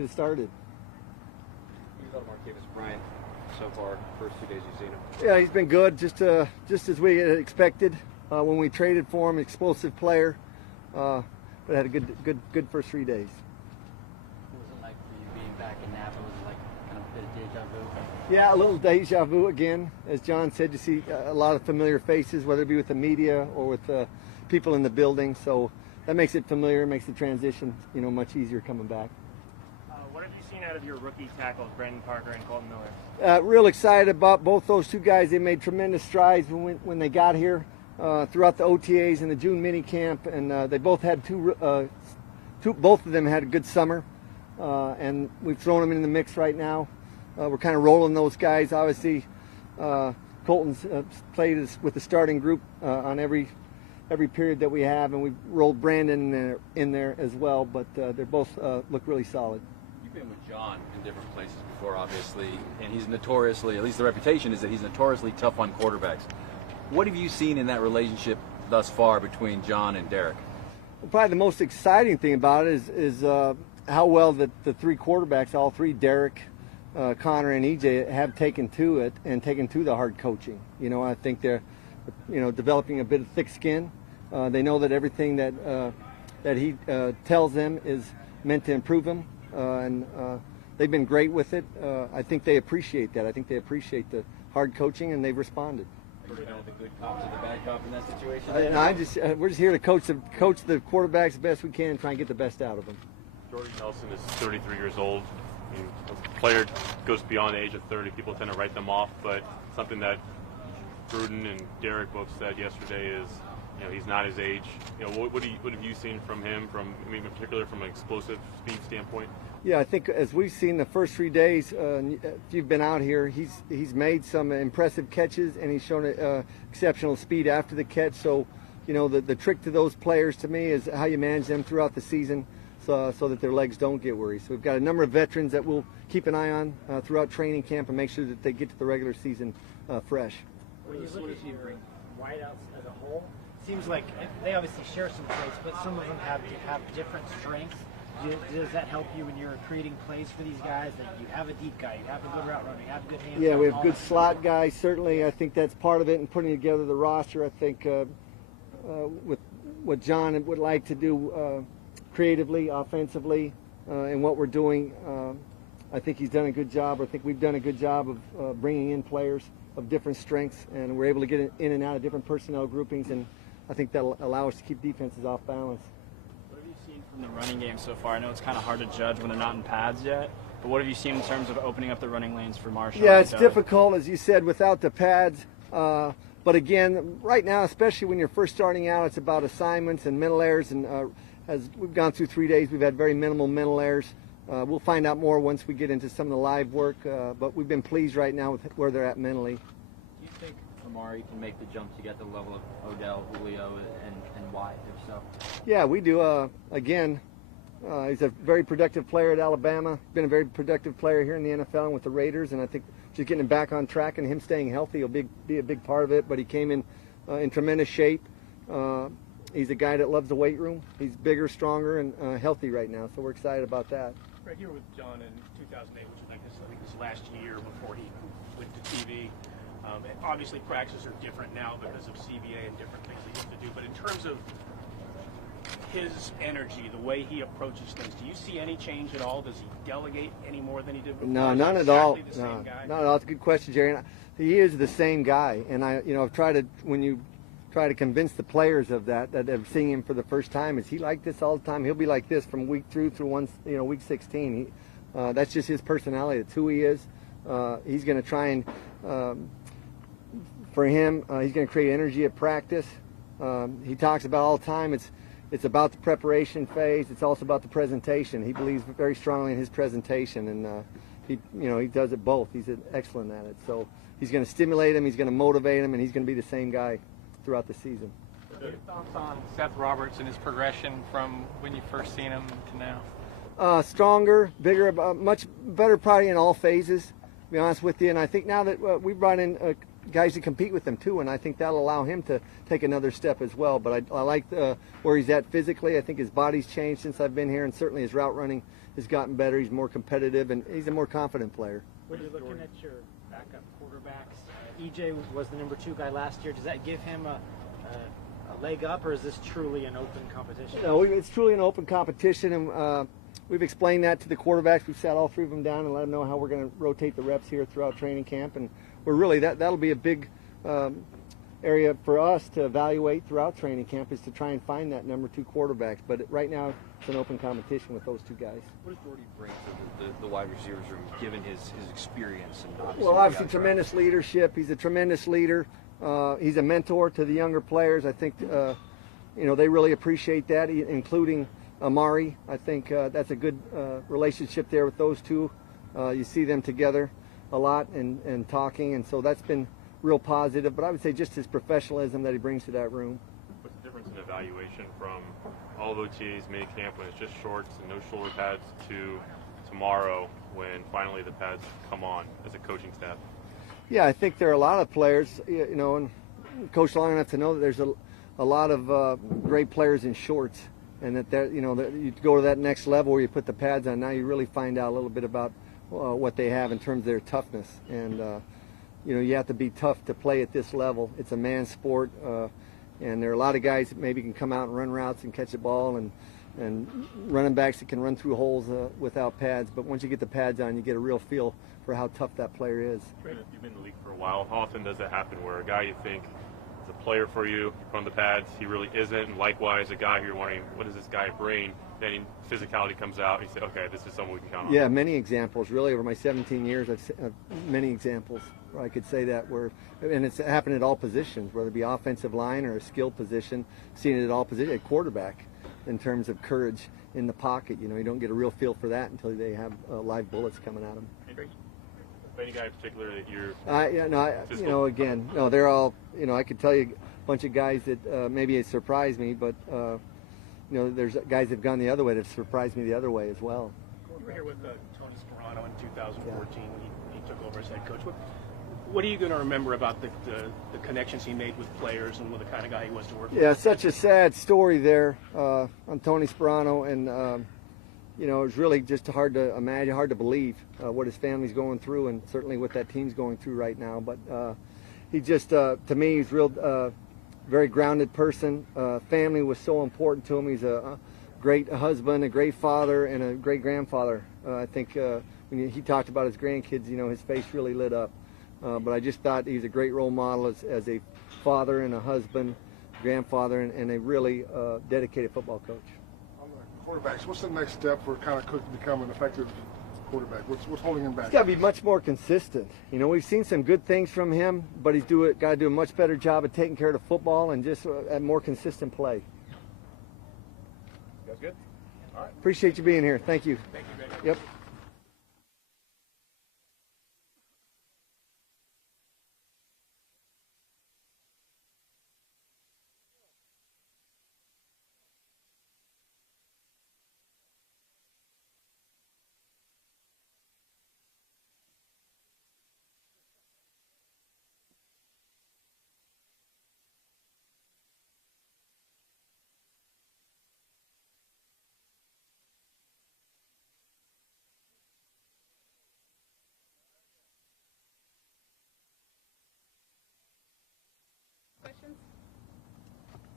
get it started. What do you thought of Martavis Bryant so far, first 2 days you've seen him? Yeah, he's been good, just as we had expected when we traded for him. Explosive player, but had a good first 3 days. What was it like for you being back in Napa? Was it like kind of a bit of deja vu? Yeah, a little deja vu again. As John said, you see a lot of familiar faces, whether it be with the media or with people in the building. So that makes it familiar, makes the transition, much easier coming back. What have you seen out of your rookie tackles, Brandon Parker and Colton Miller? Real excited about both those two guys. They made tremendous strides when they got here throughout the OTAs and the June mini camp, and they both had both of them had a good summer, and we've thrown them in the mix right now. We're kind of rolling those guys. Obviously, Colton's played with the starting group on every period that we have, and we've rolled Brandon in there as well. But they both look really solid. You've been with John in different places before, obviously, and he's notoriously, at least the reputation is that he's notoriously tough on quarterbacks. What have you seen in that relationship thus far between John and Derek? Well, probably the most exciting thing about it is how well the three quarterbacks, all three, Derek, Connor, and EJ, have taken to it and taken to the hard coaching. I think they're, developing a bit of thick skin. They know that everything that he tells them is meant to improve them, and they've been great with it. I think they appreciate that. I think they appreciate the hard coaching, and they've responded. Are you the good cop to the bad cop in that situation? We're just here to coach the quarterbacks the best we can and try and get the best out of them. Jordy Nelson is 33 years old. I mean, a player goes beyond the age of 30. People tend to write them off, but something that Gruden and Derek both said yesterday is, he's not his age. What have you seen from him, in particular from an explosive speed standpoint? Yeah, I think as we've seen the first 3 days, if you've been out here, he's made some impressive catches, and he's shown exceptional speed after the catch. So, the trick to those players to me is how you manage them throughout the season, so that their legs don't get worried. So we've got a number of veterans that we'll keep an eye on throughout training camp and make sure that they get to the regular season fresh. When you look at your wideouts as a whole, seems like they obviously share some traits, but some of them have different strengths. Does that help you when you're creating plays for these guys, that you have a deep guy, you have a good route runner, you have good hands? Yeah, we have good slot guys. Certainly, I think that's part of it in putting together the roster. I think with what John would like to do creatively, offensively, and what we're doing, I think he's done a good job. I think we've done a good job of bringing in players of different strengths, and we're able to get in and out of different personnel groupings, and I think that'll allow us to keep defenses off balance. From the running game so far? I know it's kind of hard to judge when they're not in pads yet, but what have you seen in terms of opening up the running lanes for Marshall? Yeah, it's difficult, as you said, without the pads. But again, right now, especially when you're first starting out, it's about assignments and mental errors. And as we've gone through 3 days, we've had very minimal mental errors. We'll find out more once we get into some of the live work. But we've been pleased right now with where they're at mentally. Do you think Amari can make the jump to get the level of Odell, Julio, and why, if so? Yeah, we do. Again, he's a very productive player at Alabama. Been a very productive player here in the NFL and with the Raiders, and I think just getting him back on track and him staying healthy will be a big part of it. But he came in tremendous shape. He's a guy that loves the weight room. He's bigger, stronger, and healthy right now, so we're excited about that. Right here with John in 2008, which was I think his last year before he went to TV. And obviously practices are different now because of CBA and different things he has to do. But in terms of his energy, the way he approaches things, do you see any change at all? Does he delegate any more than he did before? No, none at all. No, not at all. It's a good question, Jerry. He is the same guy, and I've tried to, when you try to convince the players of that have seen him for the first time, is he like this all the time? He'll be like this from week through week 16. That's just his personality. That's who he is. He's going to try and, for him, he's going to create energy at practice. He talks about all the time. It's about the preparation phase. It's also about the presentation. He believes very strongly in his presentation, and he does it both. He's excellent at it. So he's going to stimulate him. He's going to motivate him, and he's going to be the same guy throughout the season. What are your thoughts on Seth Roberts and his progression from when you first seen him to now? Stronger, bigger, much better probably in all phases, to be honest with you. And I think now that we brought in guys to compete with him too, and I think that'll allow him to take another step as well. But I like where he's at physically. I think his body's changed since I've been here, and certainly his route running has gotten better. He's more competitive, and he's a more confident player. When you're looking at your backup quarterbacks, EJ was the number 2 guy last year. Does that give him a leg up, or is this truly an open competition? No, it's truly an open competition, and we've explained that to the quarterbacks. We've sat all 3 of them down and let them know how we're going to rotate the reps here throughout training camp, and we're really that'll be a big area for us to evaluate throughout training camp, is to try and find that number 2 quarterbacks. But right now, it's an open competition with those 2 guys. What does Jordy bring to the wide receivers room, given his experience and Well, obviously tremendous leadership. He's a tremendous leader. He's a mentor to the younger players. I think they really appreciate that, including Amari. I think that's a good relationship there with those 2. You see them together a lot and talking, and so that's been real positive. But I would say just his professionalism that he brings to that room. What's the difference in evaluation from all of OTA's mini camp when it's just shorts and no shoulder pads to tomorrow when finally the pads come on as a coaching staff? Yeah, I think there are a lot of players, and Coach long enough to know that there's a lot of great players in shorts, and that you go to that next level where you put the pads on. Now you really find out a little bit about what they have in terms of their toughness, and you have to be tough to play at this level. It's a man's sport, and there are a lot of guys that maybe can come out and run routes and catch a ball, and running backs that can run through holes without pads. But once you get the pads on, you get a real feel for how tough that player is. You've been in the league for a while. How often does that happen where a guy you think is a player for you put on the pads, he really isn't, and likewise a guy who you're wondering, what does this guy bring? Then physicality comes out, and you say, okay, this is someone we can count on. Yeah, many examples. Really, over my 17 years, I've many examples where I could say that, and it's happened at all positions, whether it be offensive line or a skill position, seen it at all positions, at quarterback, in terms of courage in the pocket. You don't get a real feel for that until they have live bullets coming at them. Any guy in particular that you're again, they're all, I could tell you a bunch of guys that maybe it surprised me, but there's guys that have gone the other way that have surprised me the other way as well. You were here with Tony Sparano in 2014 when he took over as head coach. What are you going to remember about the connections he made with players and what the kind of guy he was to work with? Yeah, such a sad story there on Tony Sparano, and it was really just hard to imagine, hard to believe what his family's going through, and certainly what that team's going through right now. But he just, to me, he's real, very grounded person. Family was so important to him. He's a great husband, a great father, and a great grandfather. I think when he talked about his grandkids, his face really lit up. But I just thought he's a great role model as a father and a husband, grandfather, and a really dedicated football coach. Quarterbacks, what's the next step for kind of Cook to become an effective quarterback? What's holding him back? He's got to be much more consistent. We've seen some good things from him, but he's got to do a much better job of taking care of the football and just a more consistent play. That's good. All right. Appreciate you being here. Thank you. Thank you, Greg. Yep.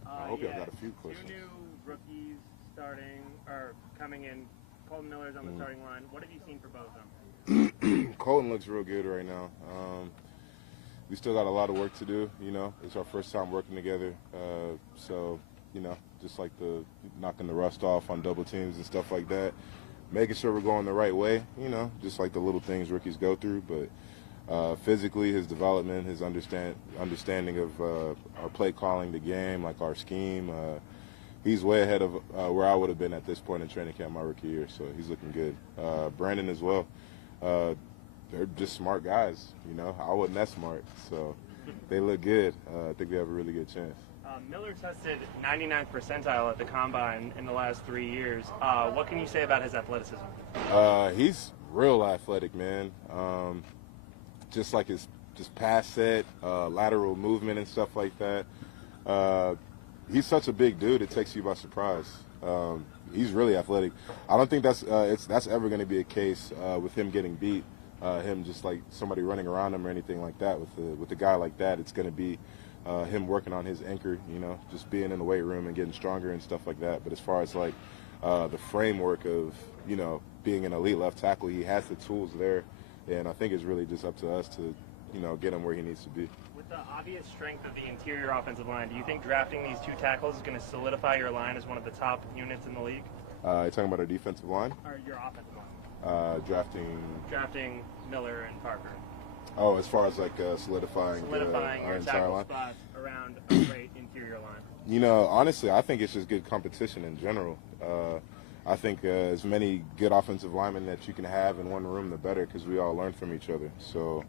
I hope y'all got a few questions. 2 new rookies coming in. Colton Miller's on the starting line. What have you seen for both of them? Colton looks real good right now. We still got a lot of work to do. It's our first time working together. So, just like knocking the rust off on double teams and stuff like that. Making sure we're going the right way, just like the little things rookies go through. But physically, his development, his understanding of our play calling, the game, like our scheme, he's way ahead of where I would have been at this point in training camp my rookie year. So he's looking good. Brandon as well. They're just smart guys. I wasn't that smart, so they look good. I think they have a really good chance. Miller tested 99th percentile at the combine in the last 3 years. What can you say about his athleticism? He's real athletic, man. Just like his pass set, lateral movement and stuff like that. He's such a big dude, it takes you by surprise. he's really athletic. I don't think that's ever going to be a case with him getting beat, him just like somebody running around him or anything like that. With a guy like that, it's going to be him working on his anchor, just being in the weight room and getting stronger and stuff like that. But as far as like the framework of being an elite left tackle, he has the tools there, and I think it's really just up to us to get him where he needs to be. With the obvious strength of the interior offensive line, do you think drafting these 2 tackles is going to solidify your line as one of the top units in the league? You're talking about our defensive line? Or your offensive line? Drafting Miller and Parker. Oh, as far as like solidifying your entire tackle line? spot around a great interior line. Honestly, I think it's just good competition in general. I think as many good offensive linemen that you can have in one room, the better, because we all learn from each other. So,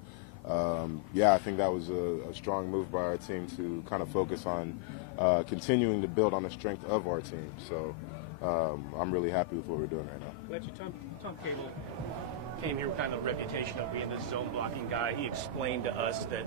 I think that was a strong move by our team to kind of focus on continuing to build on the strength of our team. So I'm really happy with what we're doing right now. Fletcher, Tom Cable came here with kind of a reputation of being this zone blocking guy. He explained to us that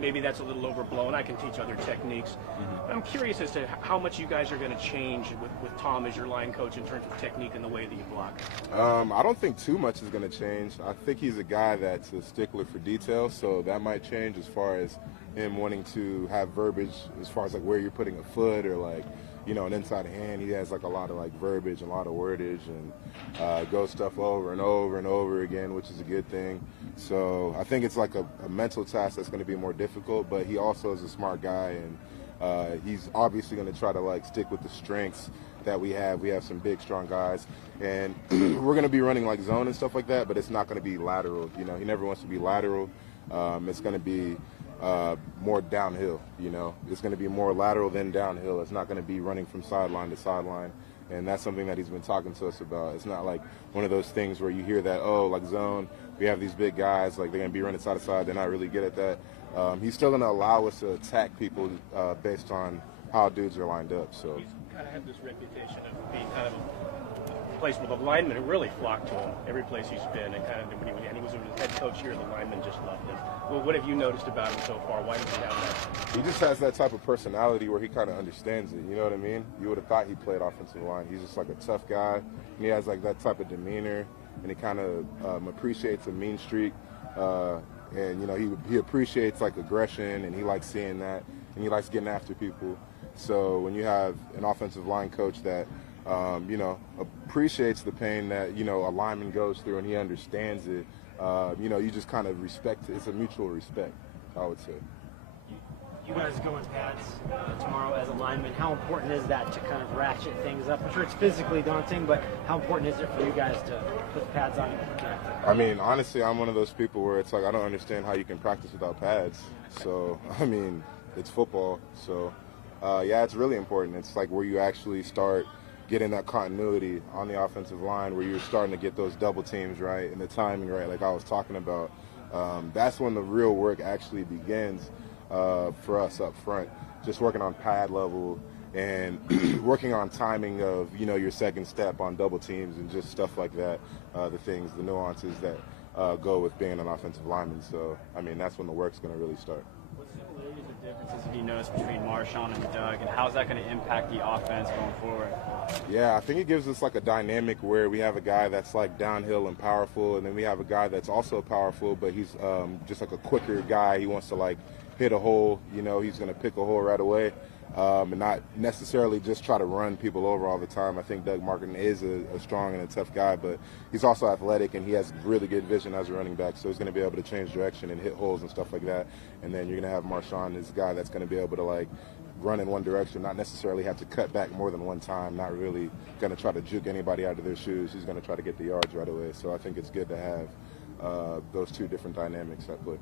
maybe that's a little overblown. I can teach other techniques. Mm-hmm. I'm curious as to how much you guys are going to change with Tom as your line coach in terms of technique and the way that you block. I don't think too much is going to change. I think he's a guy that's a stickler for detail, so that might change as far as him wanting to have verbiage as far as like where you're putting a foot or like, an inside hand. He has like a lot of like verbiage and a lot of wordage and goes stuff over and over and over again, which is a good thing. So I think it's like a mental task that's going to be more difficult, but he also is a smart guy, and he's obviously going to try to like stick with the strengths that we have. We have some big, strong guys, and we're going to be running like zone and stuff like that, but it's not going to be lateral. He never wants to be lateral. It's going to be more downhill, It's going to be more lateral than downhill. It's not going to be running from sideline to sideline, and that's something that he's been talking to us about. It's not like one of those things where you hear that, like zone, we have these big guys, like they're going to be running side to side. They're not really good at that. He's still going to allow us to attack people based on how dudes are lined up. So he's kind of had this reputation of being kind of a place where the linemen really flocked to him every place he's been, and kind of when he was a head coach here, the linemen just loved him. Well, what have you noticed about him so far? Why does he have that? He just has that type of personality where he kind of understands it. You know what I mean? You would have thought he played offensive line. He's just like a tough guy, and he has like that type of demeanor, and he kind of appreciates a mean streak, and he appreciates like aggression, and he likes seeing that, and he likes getting after people. So when you have an offensive line coach that appreciates the pain that a lineman goes through, and he understands it, you just kind of respect it. It's a mutual respect, I would say. You guys go in pads tomorrow as a lineman. How important is that to kind of ratchet things up? I'm sure it's physically daunting, but how important is it for you guys to put the pads on and protect? I mean, honestly, I'm one of those people where it's like I don't understand how you can practice without pads. So, I mean, it's football. So, it's really important. It's like where you actually start getting that continuity on the offensive line, where you're starting to get those double teams right and the timing right, like I was talking about. That's when the real work actually begins for us up front, just working on pad level and working on timing of, your second step on double teams and just stuff like that, the nuances that go with being an offensive lineman. So, I mean, that's when the work's going to really start. What similarities or differences have you noticed between Marshawn and Doug, and how's that going to impact the offense going forward? Yeah, I think it gives us like a dynamic where we have a guy that's like downhill and powerful, and then we have a guy that's also powerful, but he's just like a quicker guy. He wants to like hit a hole, he's going to pick a hole right away, and not necessarily just try to run people over all the time. I think Doug Martin is a strong and a tough guy, but he's also athletic, and he has really good vision as a running back, so he's going to be able to change direction and hit holes and stuff like that. And then you're going to have Marshawn as a guy that's going to be able to like run in one direction, not necessarily have to cut back more than one time, not really going to try to juke anybody out of their shoes. He's going to try to get the yards right away. So I think it's good to have those two different dynamics at play.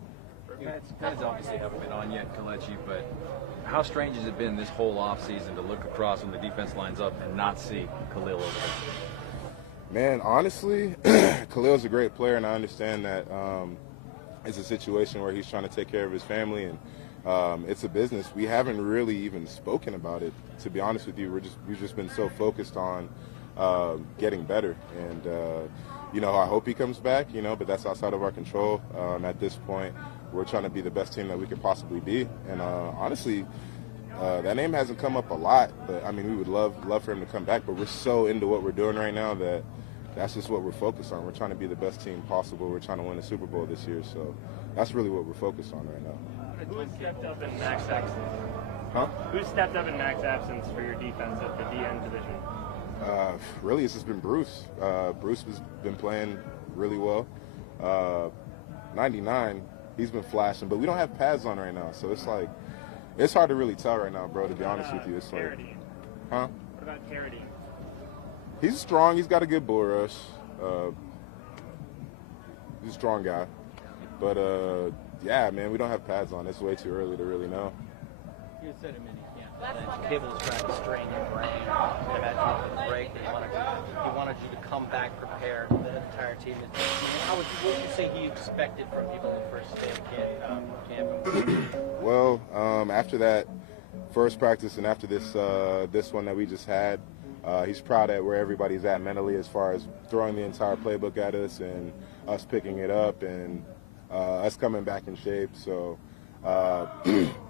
Pads obviously haven't been on yet, Kelechi, but how strange has it been this whole offseason to look across when the defense lines up and not see Khalil over there? Man, honestly, Khalil's a great player, and I understand that it's a situation where he's trying to take care of his family, and it's a business. We haven't really even spoken about it, to be honest with you. We've just been so focused on getting better, and I hope he comes back, but that's outside of our control. At this point, we're trying to be the best team that we could possibly be, and honestly, That name hasn't come up a lot, but I mean, we would love for him to come back. But we're so into what we're doing right now that that's just what we're focused on. We're trying to be the best team possible. We're trying to win the Super Bowl this year, so that's really what we're focused on right now. Who stepped up in Mac's absence? Huh? Who stepped up in Mac's absence for your defense at the DN division? Really, it's just been Bruce. Bruce has been playing really well. 99, he's been flashing, but we don't have pads on right now, so it's like, it's hard to really tell right now, bro, to be honest with you. It's like, huh? What about Carradine? He's strong. He's got a good bull rush. He's a strong guy. But, yeah, man, we don't have pads on. It's way too early to really know. You said a minute. Kibble was trying to strain your brain. I imagine with the break that he wanted you to come back prepared, the entire team. What would you say he expected from people in the first day of camp? Well, after that first practice and after this one that we just had, he's proud at where everybody's at mentally as far as throwing the entire playbook at us and us picking it up and us coming back in shape. So,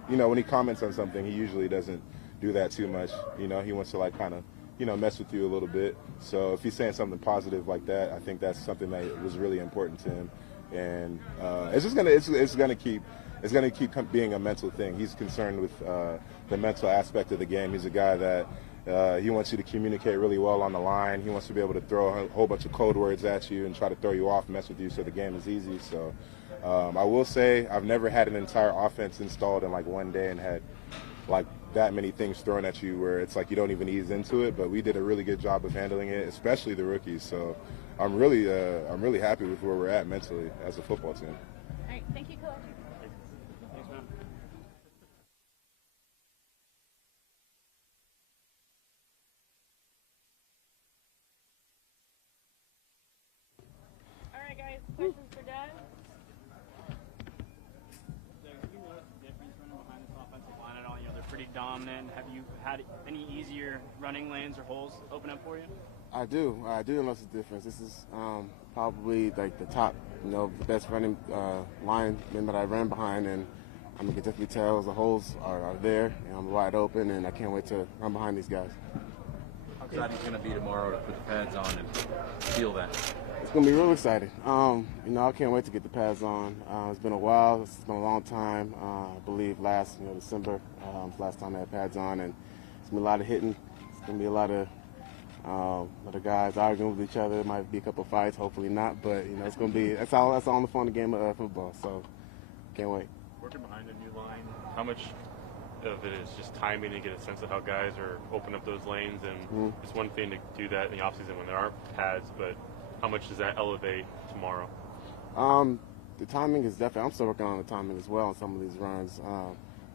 you know, when he comments on something, he usually doesn't do that too much. You know, he wants to like kind of, you know, mess with you a little bit. So if he's saying something positive like that, I think that's something that was really important to him. And it's just gonna keep being a mental thing. He's concerned with the mental aspect of the game. He's a guy that he wants you to communicate really well on the line. He wants to be able to throw a whole bunch of code words at you and try to throw you off, mess with you so the game is easy. So I will say I've never had an entire offense installed in like one day and had like that many things thrown at you where it's like you don't even ease into it. But we did a really good job of handling it, especially the rookies. So I'm really happy with where we're at mentally as a football team. All right, thank you, Coach. Thanks, man. All right, guys, questions for Dad? Have you noticed the difference running behind this offensive line at all? You know, they're pretty dominant. Have you had any easier running lanes or holes open up for you? I do notice the difference. This is probably like the top, you know, the best running lineman that I ran behind, and I mean, you can definitely tell the holes are there, and I'm wide open, and I can't wait to run behind these guys. How excited are you going to be tomorrow to put the pads on and feel that? It's going to be real exciting. You know, I can't wait to get the pads on. It's been a while. It's been a long time. I believe last, you know, December, last time I had pads on, and it's been a lot of hitting. It's going to be a lot of guys arguing with each other. It might be a couple of fights, hopefully not, but you know, it's going to be, that's all the fun of the game of football, so can't wait. Working behind a new line, how much of it is just timing to get a sense of how guys are opening up those lanes? And it's one thing to do that in the offseason when there aren't pads, but how much does that elevate tomorrow? The timing is definitely, I'm still working on the timing as well on some of these runs.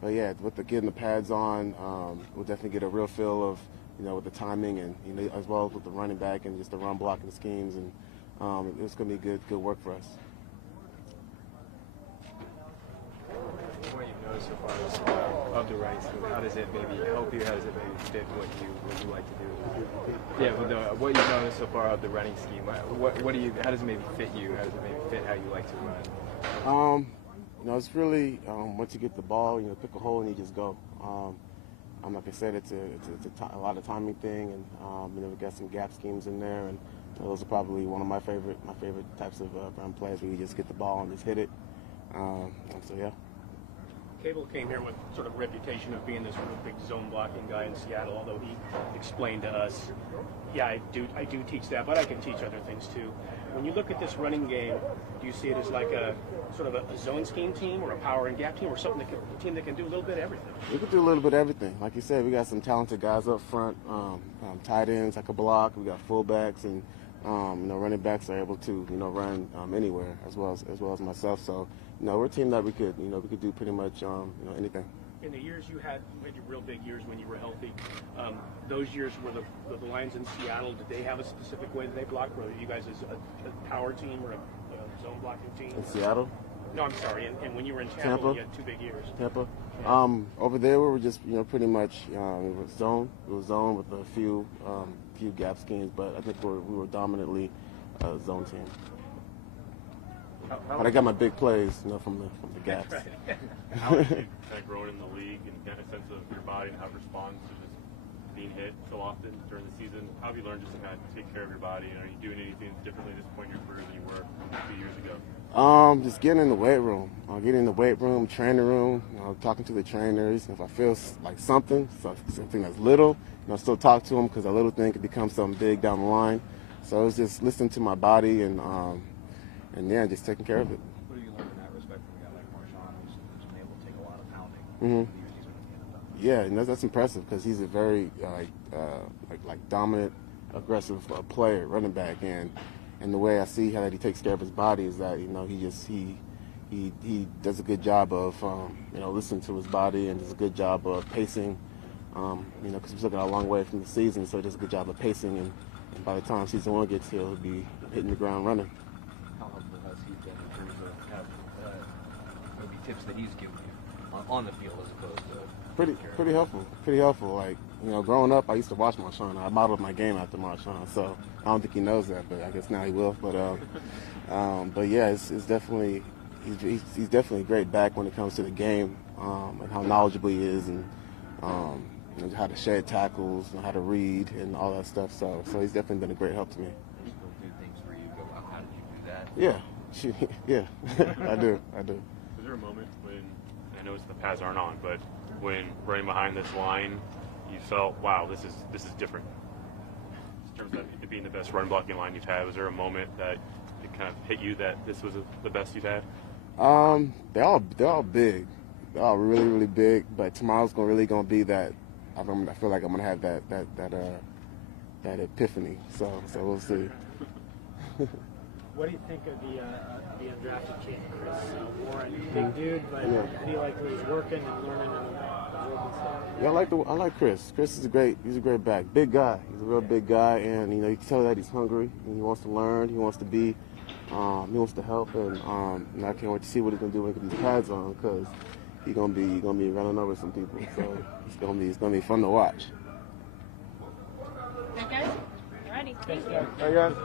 But yeah, with getting the pads on, we'll definitely get a real feel of, you know, with the timing and, you know, as well as with the running back and just the run blocking schemes, and it's going to be good work for us. What you've noticed so far of the running scheme, how does it maybe help you? How does it maybe fit what you like to do? Yeah, with what you've noticed so far of the running scheme, how does it maybe fit you? How does it maybe fit how you like to run? You know, it's really once you get the ball, you know, pick a hole and you just go. Like I said, it's a lot of timing thing, and you know, we got some gap schemes in there, and those are probably one of my favorite types of run plays where you just get the ball and just hit it. So yeah. Cable came here with sort of reputation of being this sort of big zone blocking guy in Seattle, although he explained to us, yeah, I do teach that, but I can teach other things too. When you look at this running game, do you see it as like a sort of a zone scheme team or a power and gap team or something a team that can do a little bit of everything? We can do a little bit of everything. Like you said, we got some talented guys up front, tight ends that can block. We got fullbacks, and you know, running backs are able to, you know, run anywhere as well as myself. So, you know, we're a team that we could do pretty much, you know, anything. In the years you had your real big years when you were healthy, those years were the Lions in Seattle, did they have a specific way that they blocked? Were you guys as a power team or a zone blocking team? In Seattle? No, I'm sorry. And when you were in Tampa, you had 2 big years. Tampa? Yeah. Over there we were just, you know, pretty much it was zone with a few gap schemes, but I think we were dominantly a zone team. But I got my big plays, from the gaps. How have you kind of grown in the league and get a sense of your body and how it responds to just being hit so often during the season? How have you learned just to kind of take care of your body? And are you doing anything differently at this point in your career than you were a few years ago? Just getting in the weight room. Getting in the weight room, training room, talking to the trainers. If I feel like something that's little, still talk to them because a little thing could become something big down the line. So it's just listening to my body and yeah, just taking care of it. What do you learn in that respect from a guy like Marshawn who's been able to take a lot of pounding? Mm-hmm. Yeah, and that's impressive because he's a very dominant, aggressive player, running back, and the way I see how that he takes care of his body is that he does a good job of listening to his body and does a good job of pacing. Because he's looking a long way from the season, so he does a good job of pacing, and by the time season 1 gets here, he'll be hitting the ground running. How helpful has he been in terms of have maybe tips that he's given you on the field as opposed to pretty helpful. Like growing up, I used to watch Marshawn. I modeled my game after Marshawn, so I don't think he knows that, but I guess now he will. But yeah, it's definitely he's definitely a great back when it comes to the game and how knowledgeable he is and how to shed tackles and how to read and all that stuff. So he's definitely been a great help to me. Does he do things for you? How did you do that? Yeah, I do. Was there a moment when, I know the pads aren't on, but when running behind this line, you felt, wow, this is different? In terms of it being the best run blocking line you've had, was there a moment that it kind of hit you that this was the best you've had? They're all big. They're all really, really big. But tomorrow's really gonna be that. I feel like I'm gonna have that epiphany. So we'll see. What do you think of the undrafted kid, Chris Warren? Big dude, but I feel like he's working and learning and absorbing stuff. Yeah, I like Chris. Chris is he's a great back. Big guy. He's a real big guy, and you can tell that he's hungry and he wants to learn. He wants to be. He wants to help, and I can't wait to see what he's gonna do when he gets these pads on because he's gonna be running over some people. So it's gonna be fun to watch. Okay, guys? Ready? Thank you. Hey guys.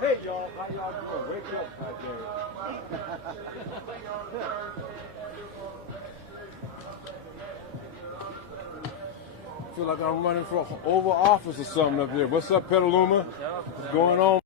Hey y'all, how y'all doing? Wake up, I feel like I'm running for Oval Office or something up there. What's up, Petaluma? What's going on?